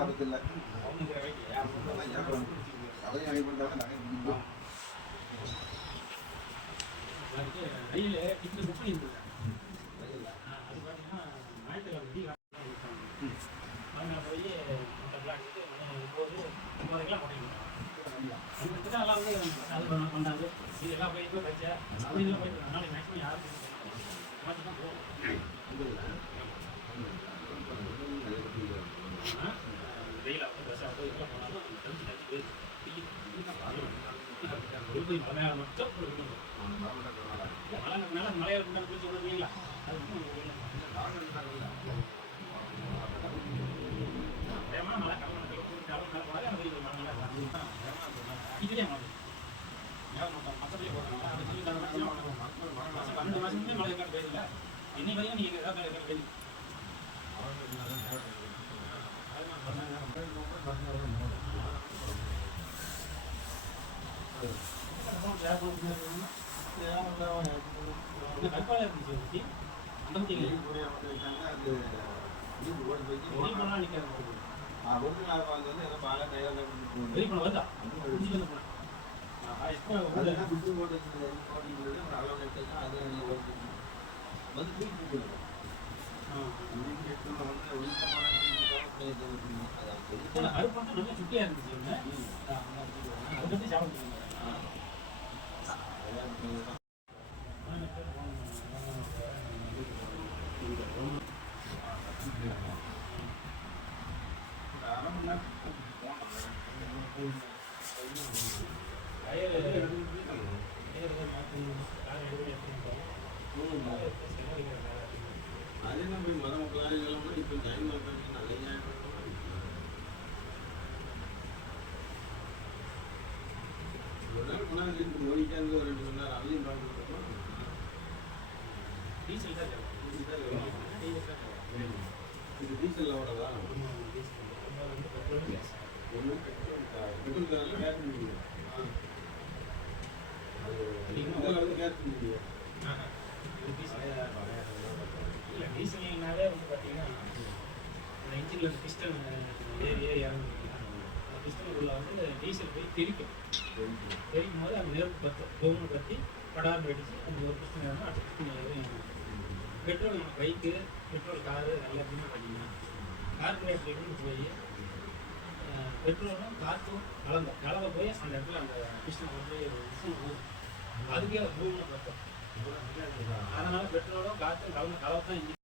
ஆபத்து இல்லை. அதையும் வாங்கி பண்ணாலும் நாங்கள் ரயில் டிக்கெட் புக் பண்ணியிருந்தேன். அது பார்த்தீங்கன்னா ஞாயிற்றுக்கிழமை அதனால் போய் மொத்தம்லாம் எடுத்துட்டு 9:30 போட்டிருந்தோம். எல்லாம் வந்து அது பண்ணாது. இது எல்லாம் போய் படித்தா அப்படி இதெல்லாம் போயிட்டு அதனால மேக்ஸிமம் யாரும் பார்த்து தான் போகும். வெயில் ஆகும் பஸ் ஆகும் இதெல்லாம் போனாலும் போய் மழை மட்டும் மழை மழையை குறித்து சொல்லுவீங்களா அது மழை இதுலேயே மற்றபடி போடுறாங்க. அது சொல்லி 12 மாதத்துலேயே மழை இருக்காது பேசல. இன்னைக்கு வரைக்கும் நீங்கள் ஏதாவது பேசு கற்பால இருந்துச்சு அந்த நிற்காது. வருதா கருப்பு நல்லா சுட்டியா இருந்துச்சு. அதை பற்றி சாப்பிட்டு அதே நம்ம மத மக்களாக இப்போ ஜெயின் மக்களுக்கு நிறைய ஒரு நாள் முன்னாடி மோடிக்காந்து ஒரு 2 சொன்னார். அதையும் பார்த்துருக்கோம். டீசல் தான் இது டீசல் ஓடதா பெட்ரோல் காரில் கேஸ் முடியும். இதில் வந்து கேஸ் முடியும். இல்லை டீசல்னாலே வந்து பார்த்தீங்கன்னா அந்த இன்ஜினில் வந்து பிஸ்டன் ஏறி இறங்குது. அந்த பிஸ்டனுக்குள்ளே வந்து டீசல் போய் தெரிக்கும் போது அந்த நெருப்பு பற்றும் பொம்மை பற்றி படார்னு வெடிச்சு அந்த ஒரு பிஸ்டன் இறங்கும் அடுத்த பிஸ்டன் இறங்கும். பெட்ரோல் நம்ம பைக்கு பெட்ரோல் காரு எல்லாத்தையுமே பார்த்தீங்கன்னா கார்பரேட்டர் போய் பெட்ரோலும் காற்றும் கலந்த போய் அந்த இடத்துல அந்த பிஸ்டன் வந்து அதுக்கே பூமியில் பற்றும். அதனால பெட்ரோலும் காற்றும் கலவை தான்